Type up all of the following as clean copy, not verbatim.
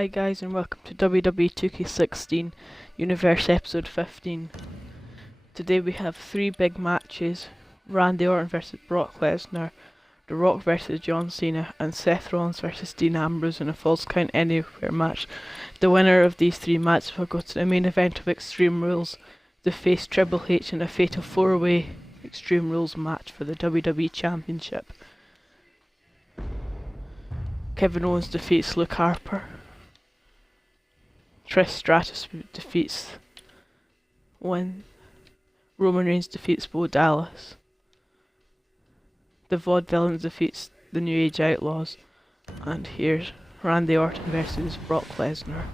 Hi guys and welcome to WWE 2K16 Universe episode 15. Today we have 3 big matches: Randy Orton vs Brock Lesnar, The Rock vs John Cena, and Seth Rollins vs Dean Ambrose in a Falls Count Anywhere match. The winner of these 3 matches will go to the main event of Extreme Rules to face Triple H in a fatal 4-way Extreme Rules match for the WWE Championship. Kevin Owens defeats Luke Harper. Trish Stratus defeats Roman Reigns defeats Bo Dallas. The Vaudevillains defeats the New Age Outlaws. And here's Randy Orton versus Brock Lesnar.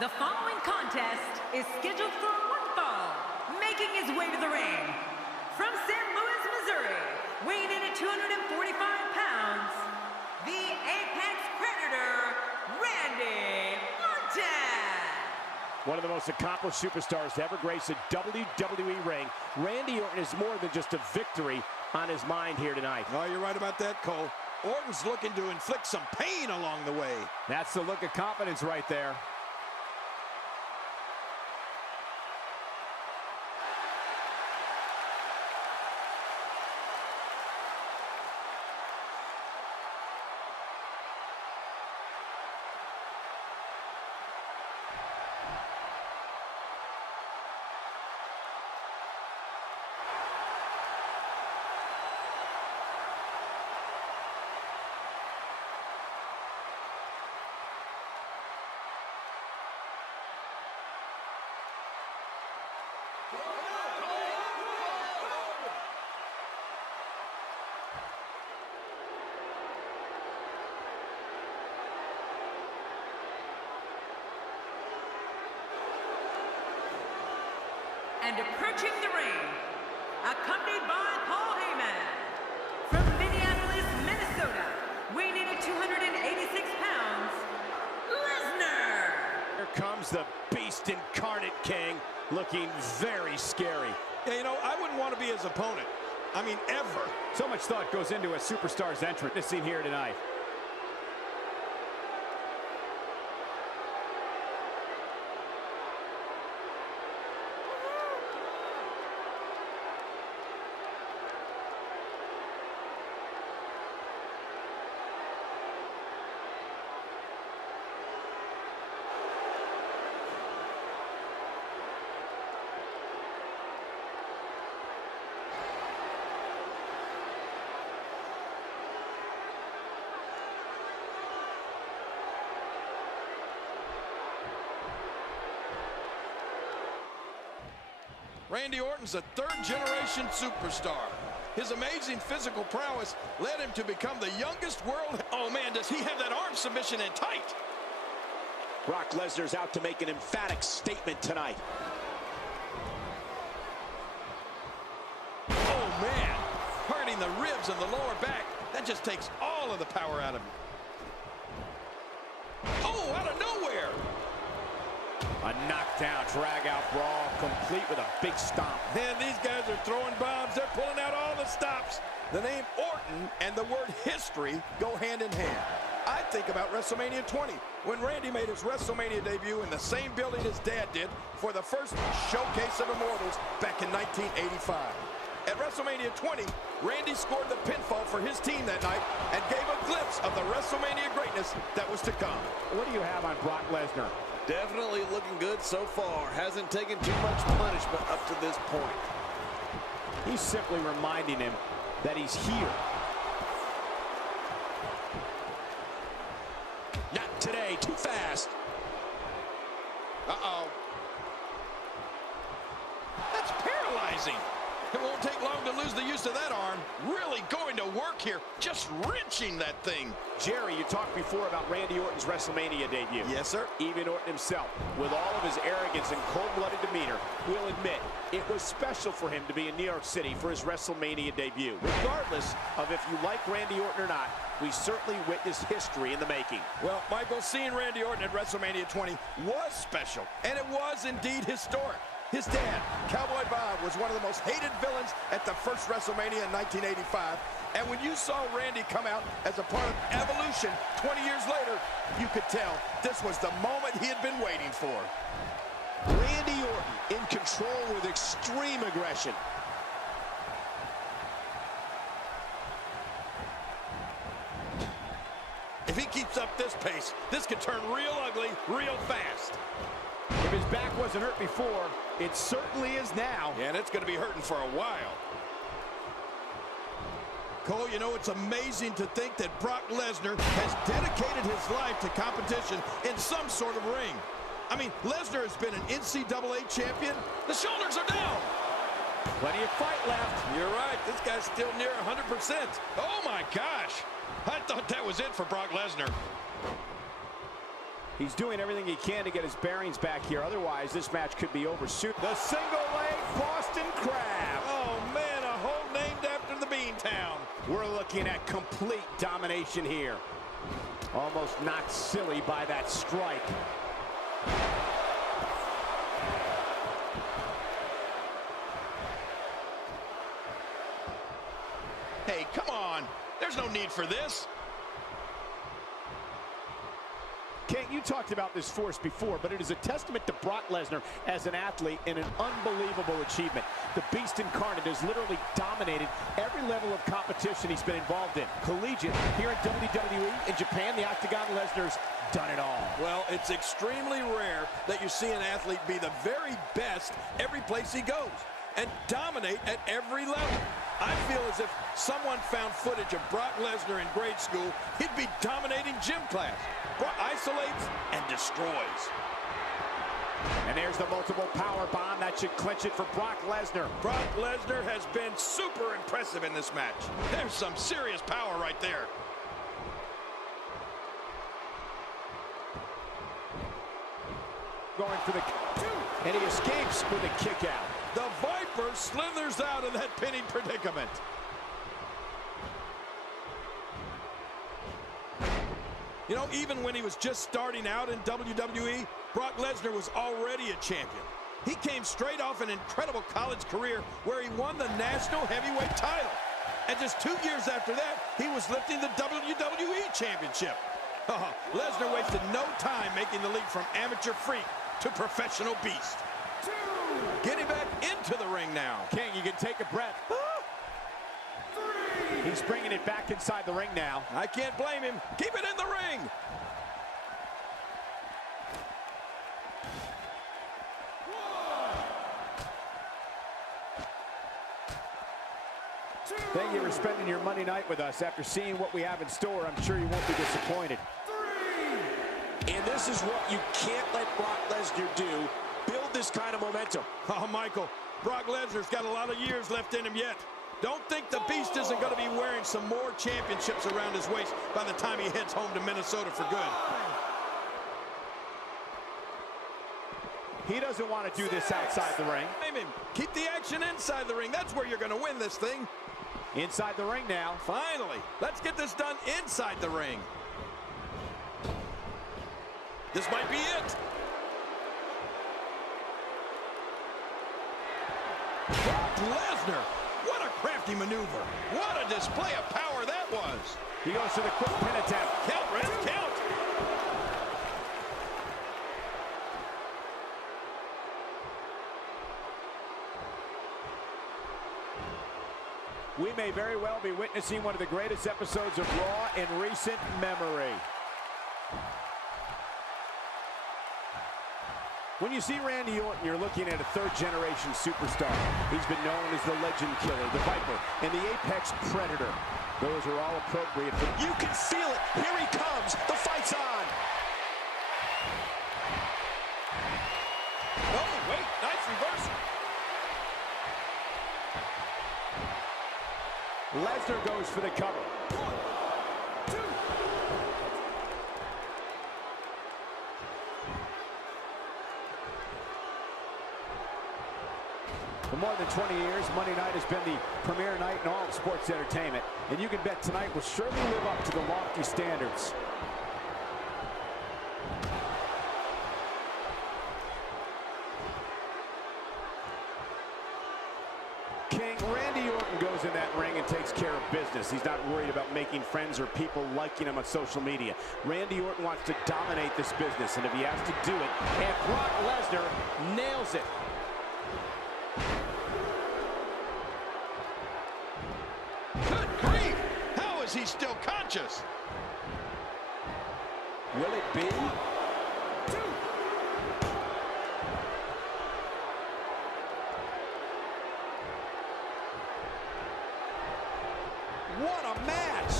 The following contest is scheduled for one fall. Making his way to the ring, from St. Louis, Missouri, weighing in at 245 pounds, the Apex Predator, Randy Orton. One of the most accomplished superstars to ever grace a WWE ring, Randy Orton is more than just a victory on his mind here tonight. Oh, you're right about that, Cole. Orton's looking to inflict some pain along the way. That's the look of confidence right there. And approaching the ring, accompanied by Paul Heyman, from Minneapolis, Minnesota, weighing in at 286 pounds, Lesnar. Here comes the beast incarnate, King, looking very scary. Yeah, you know, I wouldn't want to be his opponent. I mean, ever. So much thought goes into a superstar's entrance. This scene here tonight. Randy Orton's a third-generation superstar. His amazing physical prowess led him to become the youngest world... Oh, man, does he have that arm submission in tight? Brock Lesnar's out to make an emphatic statement tonight. Oh, man. Hurting the ribs and the lower back. That just takes all of the power out of him. Oh, out of nowhere. A knockdown, drag-out brawl, complete with a big stomp. Man, these guys are throwing bombs. They're pulling out all the stops. The name Orton and the word history go hand in hand. I think about WrestleMania 20, when Randy made his WrestleMania debut in the same building his dad did for the first Showcase of Immortals back in 1985. At WrestleMania 20, Randy scored the pinfall for his team that night and gave a glimpse of the WrestleMania greatness that was to come. What do you have on Brock Lesnar? Definitely looking good so far. Hasn't taken too much punishment up to this point. He's simply reminding him that he's here. Not today, too fast. Uh-oh. That's paralyzing. It won't take long to lose the use of that arm. Really going to work here, just wrenching that thing. Jerry, you talked before about Randy Orton's WrestleMania debut. Yes, sir. Even Orton himself, with all of his arrogance and cold-blooded demeanor, will admit it was special for him to be in New York City for his WrestleMania debut. Regardless of if you like Randy Orton or not, we certainly witnessed history in the making. Well, Michael, seeing Randy Orton at WrestleMania 20 was special, and it was indeed historic. His dad, Cowboy Bob, was one of the most hated villains at the first WrestleMania in 1985. And when you saw Randy come out as a part of Evolution 20 years later, you could tell this was the moment he had been waiting for. Randy Orton in control with extreme aggression. If he keeps up this pace, this could turn real ugly real fast. If his back wasn't hurt before, it certainly is now. And it's going to be hurting for a while. Cole, you know, it's amazing to think that Brock Lesnar has dedicated his life to competition in some sort of ring. I mean, Lesnar has been an NCAA champion. The shoulders are down. Plenty of fight left. You're right. This guy's still near 100%. Oh, my gosh. I thought that was it for Brock Lesnar. He's doing everything he can to get his bearings back here. Otherwise, this match could be over soon. The single leg Boston Crab. Oh, man, a hole named after the Beantown. We're looking at complete domination here. Almost knocked silly by that strike. Hey, come on. There's no need for this. Kent, you talked about this force before, but it is a testament to Brock Lesnar as an athlete and an unbelievable achievement. The Beast Incarnate has literally dominated every level of competition he's been involved in. Collegiate, here in WWE, in Japan, the Octagon, Lesnar's done it all. Well, it's extremely rare that you see an athlete be the very best every place he goes and dominate at every level. I feel as if someone found footage of Brock Lesnar in grade school, he'd be dominating gym class. Brock isolates and destroys. And there's the multiple power bomb that should clinch it for Brock Lesnar. Brock Lesnar has been super impressive in this match. There's some serious power right there. Going for the and he escapes with a kick out. The Viper slithers out of that pinning predicament. You know, even when he was just starting out in WWE, Brock Lesnar was already a champion. He came straight off an incredible college career where he won the National Heavyweight title. And just 2 years after that, he was lifting the WWE Championship. Lesnar wasted no time making the leap from amateur freak to professional beast. Getting back into the ring now. King, you can take a breath. He's bringing it back inside the ring now. I can't blame him. Keep it in the ring. Thank you for spending your Monday night with us. After seeing what we have in store, I'm sure you won't be disappointed. And this is what you can't let Brock Lesnar do. Build this kind of momentum. Oh, Michael, Brock Lesnar's got a lot of years left in him yet. Don't think the Beast isn't going to be wearing some more championships around his waist by the time he heads home to Minnesota for good. He doesn't want to do this outside the ring. Keep the action inside the ring. That's where you're going to win this thing. Inside the ring now. Finally, let's get this done inside the ring. This might be it. Brock Lesnar. What a crafty maneuver. What a display of power that was. He goes to the quick pin attempt. Count, Red, count. We may very well be witnessing one of the greatest episodes of Raw in recent memory. When you see Randy Orton, you're looking at a third-generation superstar. He's been known as the Legend Killer, the Viper, and the Apex Predator. Those are all appropriate. You can feel it. Here he comes. The fight's on. Oh, wait. Nice reversal. Lesnar goes for the cover. 1, 2. For more than 20 years, Monday night has been the premier night in all of sports entertainment. And you can bet tonight will surely live up to the lofty standards. King, Randy Orton goes in that ring and takes care of business. He's not worried about making friends or people liking him on social media. Randy Orton wants to dominate this business, and if he has to do it, and Brock Lesnar nails it. Good grief! How is he still conscious? Will it be? 2. What a match!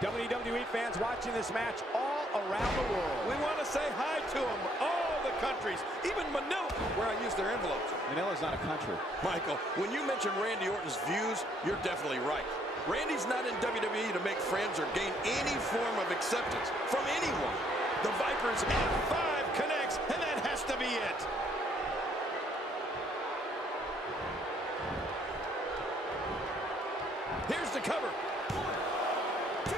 WWE fans watching this match all around the world. We want to say hi to them, all the countries, even Manila, where I use their envelopes. Manila's not a country. Michael, when you mention Randy Orton's views, you're definitely right. Randy's not in WWE to make friends or gain any form of acceptance from anyone. The Viper's F5 connects, and that has to be it. Here's the cover. 1, 2,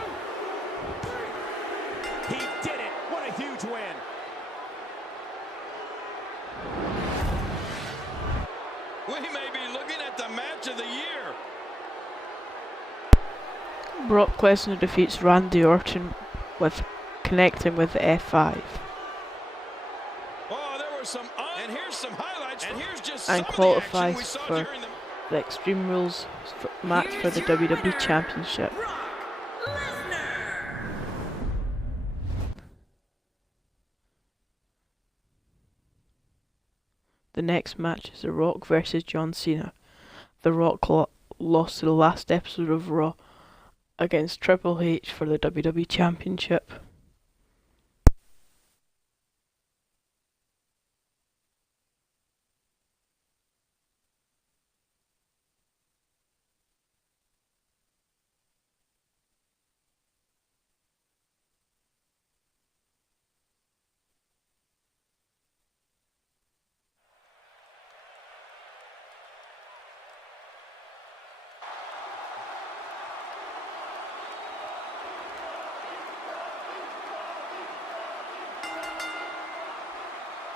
3. He did it! What a huge win! We may be looking at the match of the year. Brock Lesnar defeats Randy Orton with connecting with the F5 Oh, there were some and here's some highlights. And here's just and some of the action qualifies we saw for during the the Extreme Rules match for the WWE Championship. Brock Lesnar. The next match is The Rock versus John Cena. The Rock lost to the last episode of Raw against Triple H for the WWE Championship.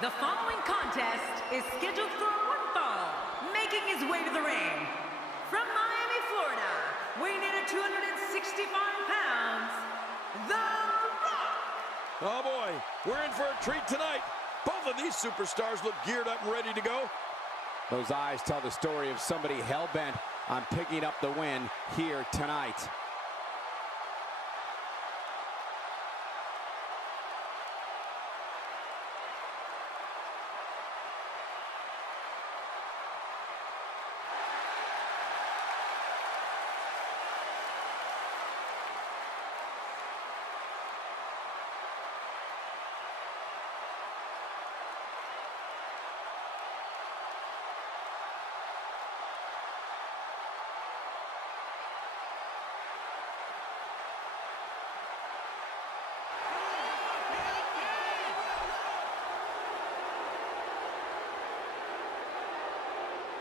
The following contest is scheduled for one fall, making his way to the ring. From Miami, Florida, weighing in at 265 pounds, The Rock! Oh boy, we're in for a treat tonight. Both of these superstars look geared up and ready to go. Those eyes tell the story of somebody hell-bent on picking up the win here tonight.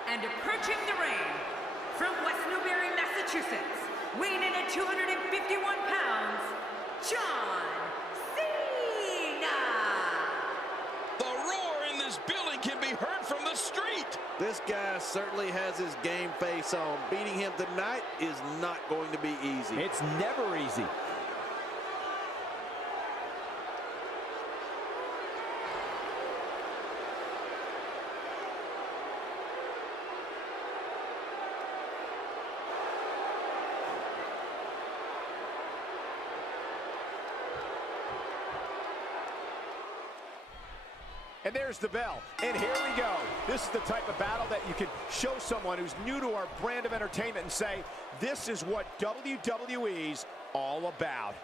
And approaching the ring, from West Newbury, Massachusetts, weighing in at 251 pounds, John Cena! The roar in this building can be heard from the street. This guy certainly has his game face on. Beating him tonight is not going to be easy. It's never easy. And there's the bell. And here we go. This is the type of battle that you can show someone who's new to our brand of entertainment and say, this is what WWE's all about.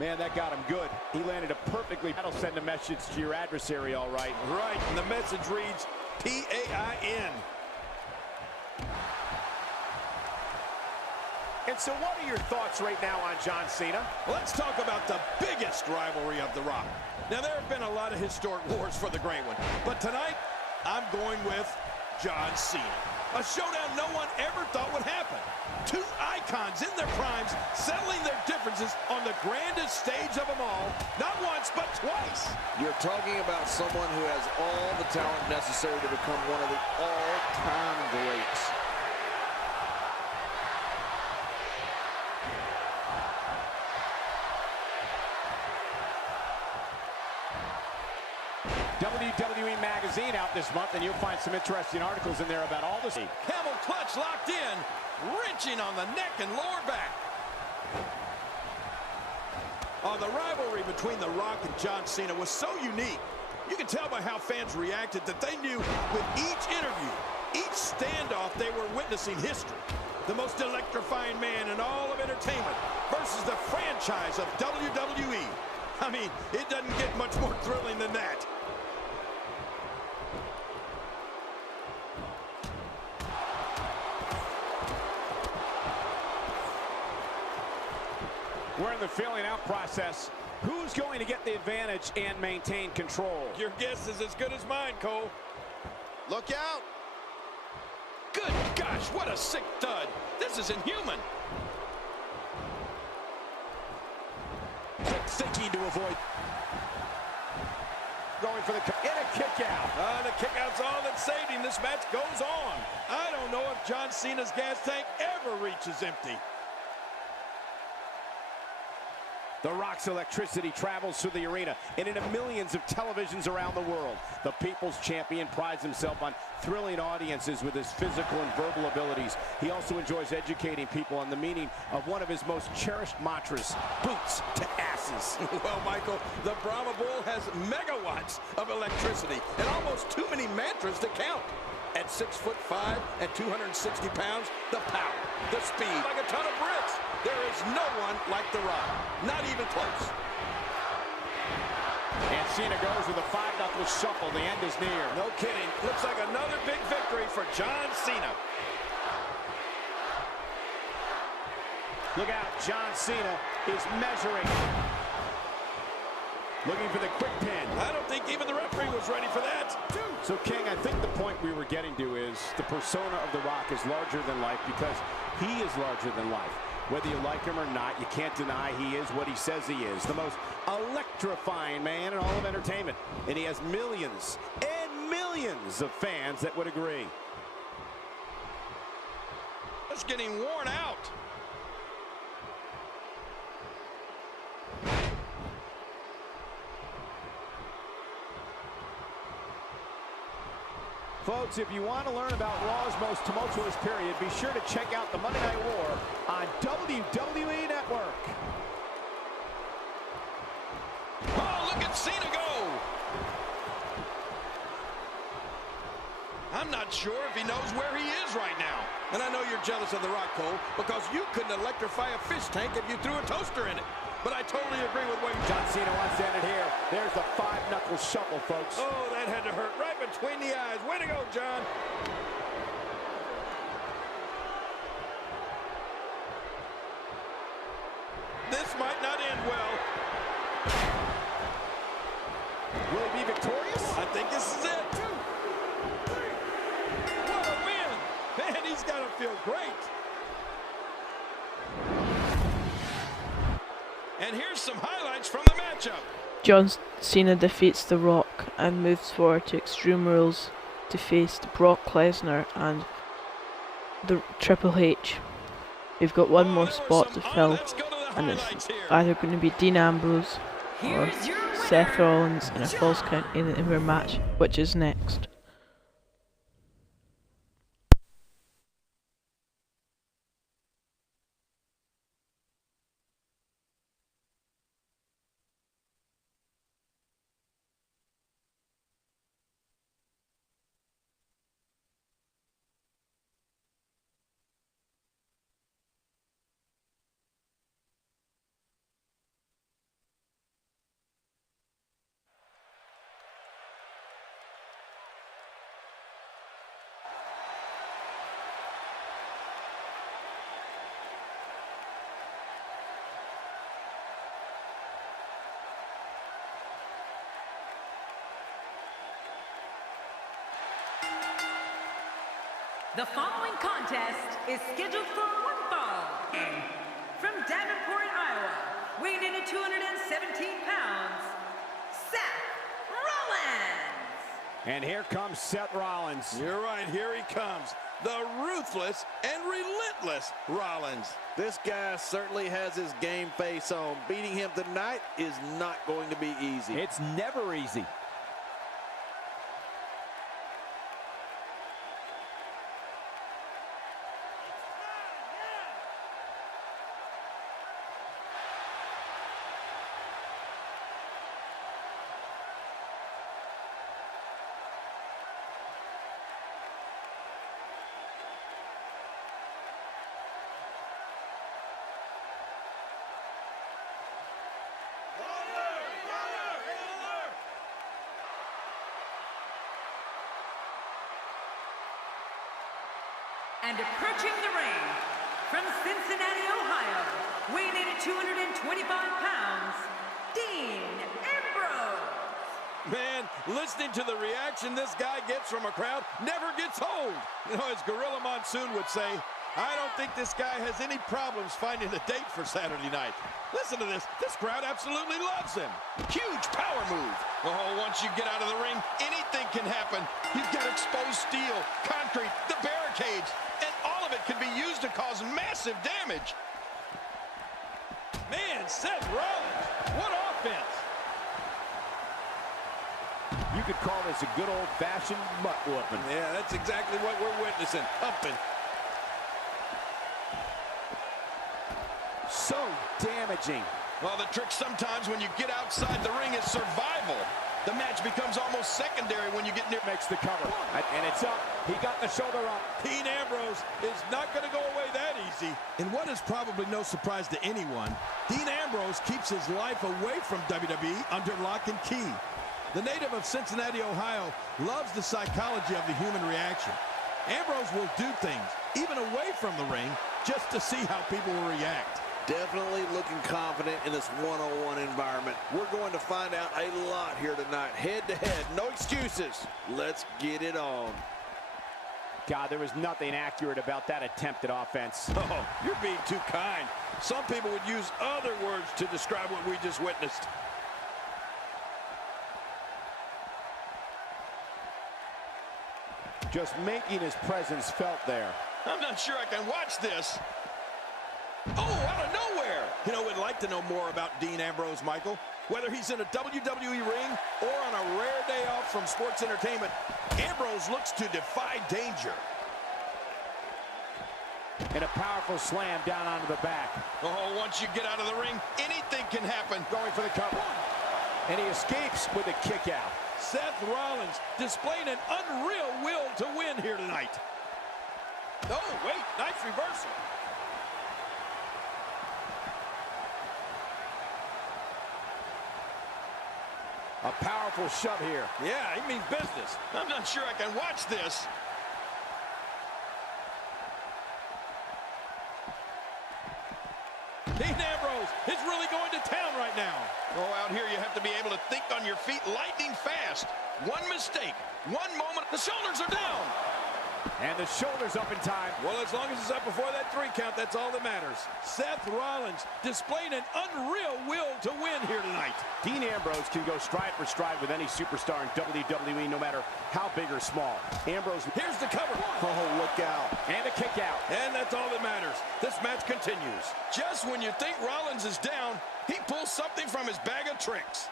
Man, that got him good. He landed a perfectly. That'll send a message to your adversary, all right. Right, and the message reads P-A-I-N. And so what are your thoughts right now on John Cena? Let's talk about the biggest rivalry of The Rock. Now, there have been a lot of historic wars for the Great One, but tonight, I'm going with John Cena. A showdown no one ever thought would happen. Two icons in their primes settling their differences on the grandest stage of them all, not once, but twice. You're talking about someone who has all the talent necessary to become one of the all-time greats. WWE Magazine out this month, and you'll find some interesting articles in there about all this. Camel clutch locked in, wrenching on the neck and lower back. The rivalry between The Rock and John Cena was so unique. You can tell by how fans reacted that they knew with each interview, each standoff, they were witnessing history. The most electrifying man in all of entertainment versus the franchise of WWE. I mean, it doesn't get much more thrilling than that. We're in the feeling out process. Who's going to get the advantage and maintain control? Your guess is as good as mine, Cole. Look out! Good gosh, what a sick thud. This is inhuman. Quick thinking to avoid. Going for the kick out. The kick out's all that saved him. This match goes on. I don't know if John Cena's gas tank ever reaches empty. The Rock's electricity travels through the arena and into millions of televisions around the world. The People's Champion prides himself on thrilling audiences with his physical and verbal abilities. He also enjoys educating people on the meaning of one of his most cherished mantras, boots to asses. Well, Michael, the Brahma Bull has megawatts of electricity and almost too many mantras to count. At 6'5" and 260 pounds, the power, the speed, like a ton of bricks. There is no one like The Rock, not even close. And Cena goes with a five-knuckle shuffle. The end is near. No kidding. Looks like another big victory for John Cena. Look out, John Cena is measuring. Looking for the quick pin. I don't think even the referee was ready for that. So, King, I think the point we were getting to is the persona of The Rock is larger than life because he is larger than life. Whether you like him or not, you can't deny he is what he says he is. The most electrifying man in all of entertainment. And he has millions and millions of fans that would agree. It's getting worn out. Folks, if you want to learn about Raw's most tumultuous period, be sure to check out the Monday Night War on WWE Network. Oh, look at Cena go! I'm not sure if he knows where he is right now. And I know you're jealous of The Rock, Cole, because you couldn't electrify a fish tank if you threw a toaster in it. But I totally agree with Wayne. John Cena wants to end it here. There's the five-knuckle shuffle, folks. Oh, that had to hurt right between the eyes. Way to go, John. This might not end well. Will he be victorious? I think this is it. 2, 3. What a win. Man, he's got to feel great. And here's some highlights from the matchup. John Cena defeats The Rock and moves forward to Extreme Rules to face Brock Lesnar and the Triple H. We've got one more spot to fill, and it's either going to be Dean Ambrose or Seth Rollins in a false count anywhere match, which is next. The following contest is scheduled for one fall. From Davenport, Iowa, weighing in at 217 pounds, Seth Rollins. And here comes Seth Rollins. You're right, here he comes. The ruthless and relentless Rollins. This guy certainly has his game face on. Beating him tonight is not going to be easy. It's never easy. And approaching the ring, from Cincinnati, Ohio, weighing in at 225 pounds, Dean Ambrose. Man, listening to the reaction this guy gets from a crowd never gets old. You know, as Gorilla Monsoon would say, I don't think this guy has any problems finding a date for Saturday night. Listen to this. This crowd absolutely loves him. Huge power move. Oh, once you get out of the ring, anything can happen. You've got exposed steel, concrete, the barricades, and all of it can be used to cause massive damage. Man, Seth Rollins, what offense. You could call this a good old-fashioned butt whooping. Yeah, that's exactly what we're witnessing. Humping. So damaging. Well, the trick sometimes when you get outside the ring is survival. The match becomes almost secondary when you get near. Makes the cover. And it's up. He got the shoulder up. Dean Ambrose is not going to go away that easy. And what is probably no surprise to anyone, Dean Ambrose keeps his life away from WWE under lock and key. The native of Cincinnati, Ohio, loves the psychology of the human reaction. Ambrose will do things, even away from the ring, just to see how people will react. Definitely looking confident in this one-on-one environment. We're going to find out a lot here tonight. Head-to-head, no excuses. Let's get it on. God, there was nothing accurate about that attempt at offense. Oh, you're being too kind. Some people would use other words to describe what we just witnessed. Just making his presence felt there. I'm not sure I can watch this. Oh, out of nowhere. You know, we'd like to know more about Dean Ambrose, Michael. Whether he's in a WWE ring or on a rare day off from sports entertainment, Ambrose looks to defy danger. And a powerful slam down onto the back. Oh, once you get out of the ring, anything can happen. Going for the cover. And he escapes with a kick out. Seth Rollins displaying an unreal will to win here tonight. Oh, wait, nice reversal. A powerful shove here. Yeah, he means business. I'm not sure I can watch this. Dean Ambrose is really going to town right now. Oh, out here you have to be able to think on your feet lightning fast. One mistake, one moment, the shoulders are down. And the shoulders up in time. Well, as long as it's up before that 3 count, that's all that matters. Seth Rollins displaying an unreal will to win here tonight. Dean Ambrose can go stride for stride with any superstar in WWE, no matter how big or small. Ambrose, Here's the cover. Oh, look out. and a kick out. And that's all that matters. This match continues. Just when you think Rollins is down, he pulls something from his bag of tricks.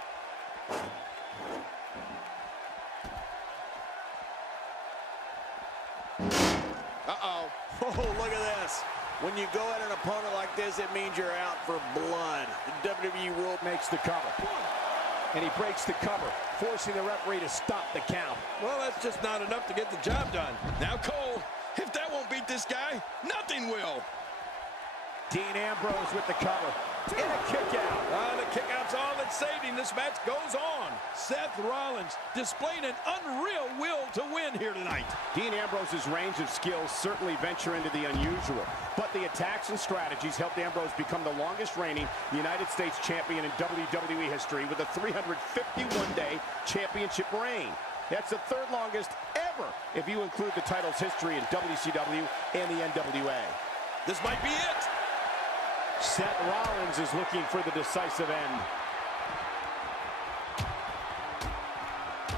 Uh-oh. Oh, look at this. When you go at an opponent like this, it means you're out for blood. The WWE rule Makes the cover. And he breaks the cover, forcing the referee to stop the count. Well, that's just not enough to get the job done. Now, Cole, if that won't beat this guy, nothing will. Dean Ambrose with the cover. And a kick out. The kick out's all that saved him. This match goes on. Seth Rollins displaying an unreal will to win here tonight. Dean Ambrose's range of skills certainly venture into the unusual, but the attacks and strategies helped Ambrose become the longest reigning United States champion in WWE history with a 351-day championship reign. That's the 3rd longest ever ever, if you include the title's history in WCW and the NWA. This might be it. Seth Rollins is looking for the decisive end.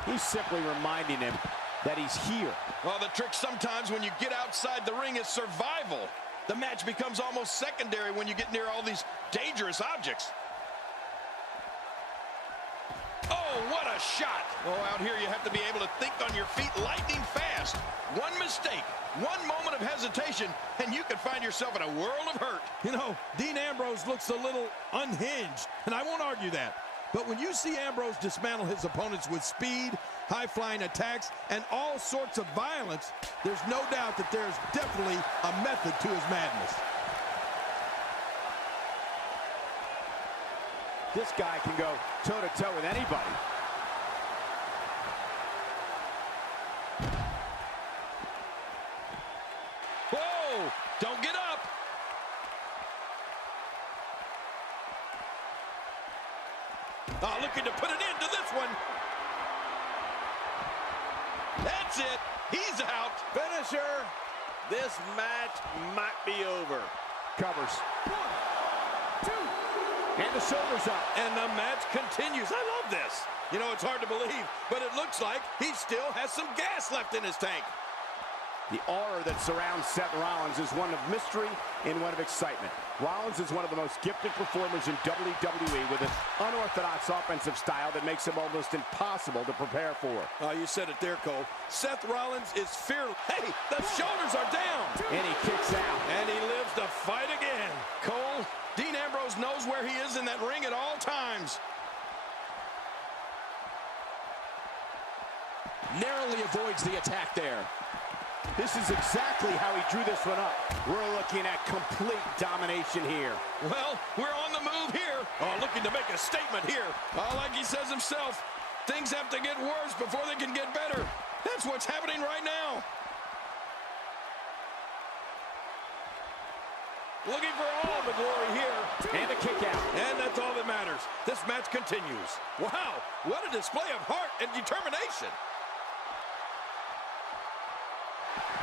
He's simply reminding him that he's here. Well, the trick sometimes when you get outside the ring is survival. The match becomes almost secondary when you get near all these dangerous objects. Oh, what a shot. Oh, out here you have to be able to think on your feet lightning fast. One mistake, one moment of hesitation, and you can find yourself in a world of hurt. You know, Dean Ambrose looks a little unhinged, and I won't argue that. But when you see Ambrose dismantle his opponents with speed, high-flying attacks, and all sorts of violence, there's no doubt that there's definitely a method to his madness. This guy can go toe-to-toe with anybody. Whoa! Don't get up! Oh, looking to put an end to this one. That's it. He's out. Finisher. This match might be over. Covers. 1, 2. And the shoulders up. And the match continues. I love this. You know, it's hard to believe, but it looks like he still has some gas left in his tank. The aura that surrounds Seth Rollins is one of mystery and one of excitement. Rollins is one of the most gifted performers in WWE with an unorthodox offensive style that makes him almost impossible to prepare for. Oh, you said it there, Cole. Seth Rollins is fearless. Hey, the shoulders are down. And he kicks out. And he lives to fight again. Cole, Dean Ambrose knows where he is in that ring at all times. Narrowly avoids the attack there. This is exactly how he drew this one up. We're looking at complete domination here. Well, we're on the move here. Oh, looking to make a statement here. Oh, like he says himself, things have to get worse before they can get better. That's what's happening right now. Looking for all the glory here. And a kick out. And that's all that matters. This match continues. Wow, what a display of heart and determination.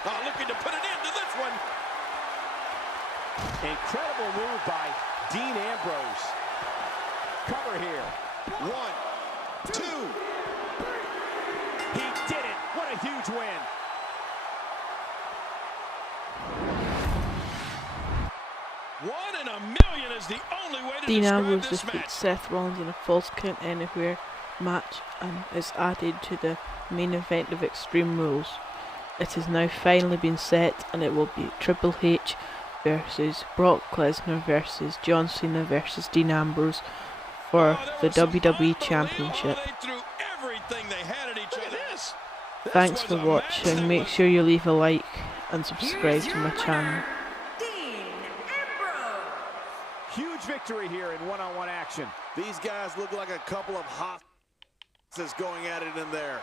Oh, looking to put an end to this one. Incredible move by Dean Ambrose. Cover here. 1, 2. He did it. What a huge win. One in a million is the only way to Dean describe Ambrose this defeats match. Seth Rollins in a false count anywhere match and is added to the main event of Extreme Rules. It has now finally been set, and it will be Triple H versus Brock Lesnar versus John Cena versus Dean Ambrose for the WWE Championship. Thanks for watching. Make sure you leave a like and subscribe to my channel. Dean Ambrose. Huge victory here in one-on-one action. These guys look like a couple of hot going at it in there.